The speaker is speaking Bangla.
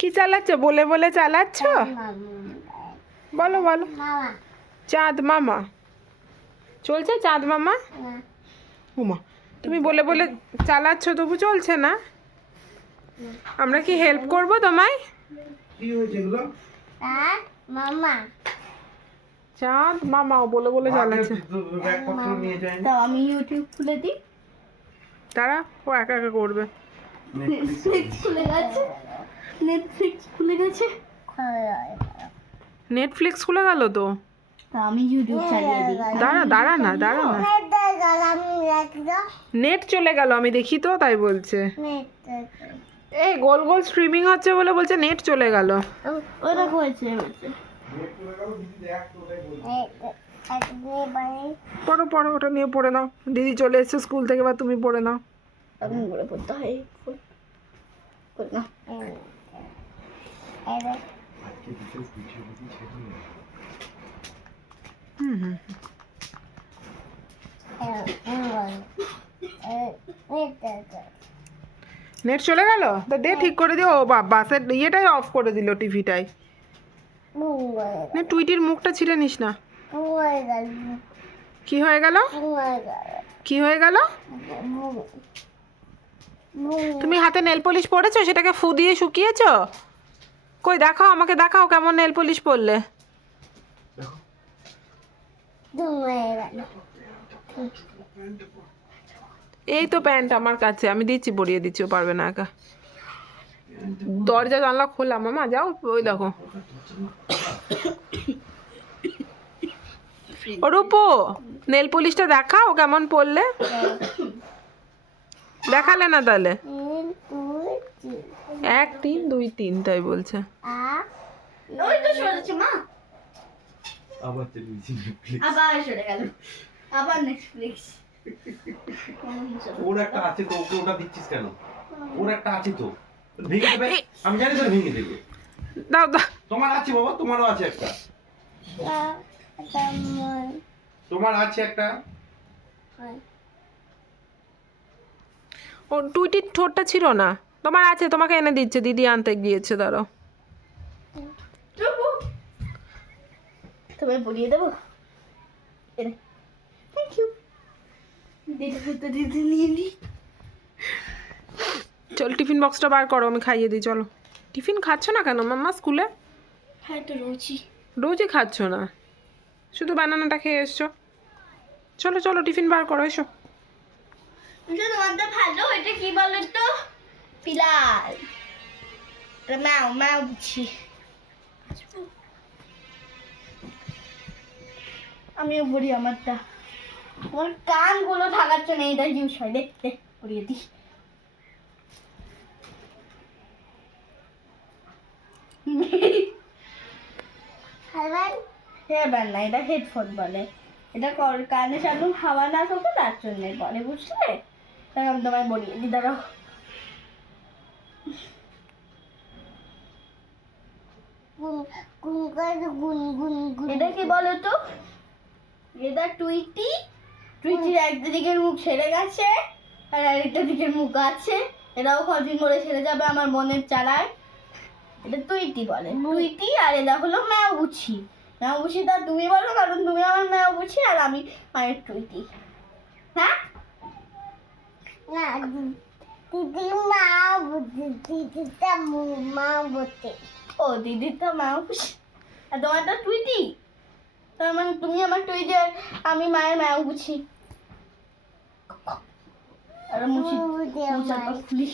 কি চালাচ্ছ? বলে বলে চালাচ্ছ? বলো বলো। চাঁদ মামা। চলছে চাঁদ মামা? উমা তুমি বলে বলে চালাচ্ছ তবু চলছে না? আমরা কি হেল্প করব তোমায়? আর মামা। চাঁদ মামা ও বলে বলে চালাচ্ছে। আমি ইউটিউব খুলে দিই। তারা ও একা একা করবে। নেটফ্লিক্স খুলে গেছে। নেটফ্লিক্স খুলে গেছে। নেটফ্লিক্স খুলে গেল তো? আমি ইউটিউব চালিয়ে দিই। দাঁড়া দাঁড়া না দাঁড়া না। নেট চলে গেল আমি দেখি তো তাই বলছে। এই গোল। গোল স্ট্রিমিং হচ্ছে বলে বলছে নেট চলে গেল। ওরা হয়েছে হয়েছে। পড়ো পড়ো ওটা নিয়ে পড়ে নাও। দিদি চলে এসছে স্কুল থেকে বা তুমি পড়ে নাও। আমি করে পড়তে হয় না হুম হুম নেট চলে গেল? তো দে ঠিক করে দিও। ও বাবা সে ইয়েটাই অফ করে দিল টিভিটাই না টুইটির মুখটা ছিঁড়ে নিস না। কি হয়ে গেল? কি হয়ে গেল? তুমি হাতে নেল পলিশ পরেছো? সেটাকে ফু দিয়ে শুকিয়েছো? কই দেখাও আমাকে দেখাও কেমন নেল পলিশ পরলে। এই তো প্যান্ট আমার কাছে আমি দিচ্ছি পরিয়ে দিচ্ছি ও পারবে না একা। দরজা জানলা খোলা মামা যাও ওই দেখো। ও রূপো নেল পলিশটা দেখাও কেমন পরলে। দেখালে না তাহলে? এক তিন দুই তিন তাই বলছে। ওই তো সরেছে মা। আবার আবার সরে গেল। আবার নেটফ্লিক্স ওর একটা আছে তো ওকে ওটা দিচ্ছিস কেন? ওর একটা আছে তো। ভেঙে দেবে? আমি জানি তোর ভেঙে দেবে। দাও দাও। তোমার আছে বাবা তোমারও আছে একটা। তোমার আছে একটা? ও টুইটির ঠোঁটটা ছিল না। তোমার আছে তোমাকে এনে দিচ্ছে দিদি আনতে গিয়েছে দাঁড়াও। তোমায় পরিয়ে দেবো? থ্যাংক ইউ চল টিফিন বক্সটা বার করো আমি খাইয়ে দিই চলো। টিফিন খাচ্ছ না কেন মাম্মা স্কুলে? হ্যাঁ তো রুচি। রোজই খাচ্ছ না? শুধু বানানাটা খেয়ে এসছো? চলো চলো টিফিন বার করো এসো। তোমাদের ভালো এটা কি বলো তো ম্যাও ম্যাও বুঝছি আমিও বলি আমারটা। আমার কানগুলো ঢাকাচ্ছে না এটা ইউজ হয় দেখতে। করিয়ে দিই। হেয়ারব্যান্ড না এটা হেডফোন বলে। এটা কানে সামনে হাওয়া না ঢোকে তার জন্য বলে বুঝলে? আমি তোমায় বলিয়ে দিই দাঁড়াও। এটা কি বলো তো? এটা টুইটি। টুইটির একদিকের মুখ সেরে গেছে আর আরেকটা দিকের মুখ আছে। এটাও কদিন করে সেরে যাবে আমার মনের চালায় এটা টুইটি বলে। টুইটি আর এটা হলো ম্যাও বুঝি তা তুমি বলো কারণ তুমি আমার বুঝি আর আমি মায়ের টুইটি। হ্যাঁ? দিদি মা দিদিটা মা বলতে ও দিদি তো ম্যাও বুঝি আর তোমারটা টুইটি? তার মানে তুমি আমার টুইটি আর আমি মায়ের ম্যাও বুঝি। আর মুছি খুলি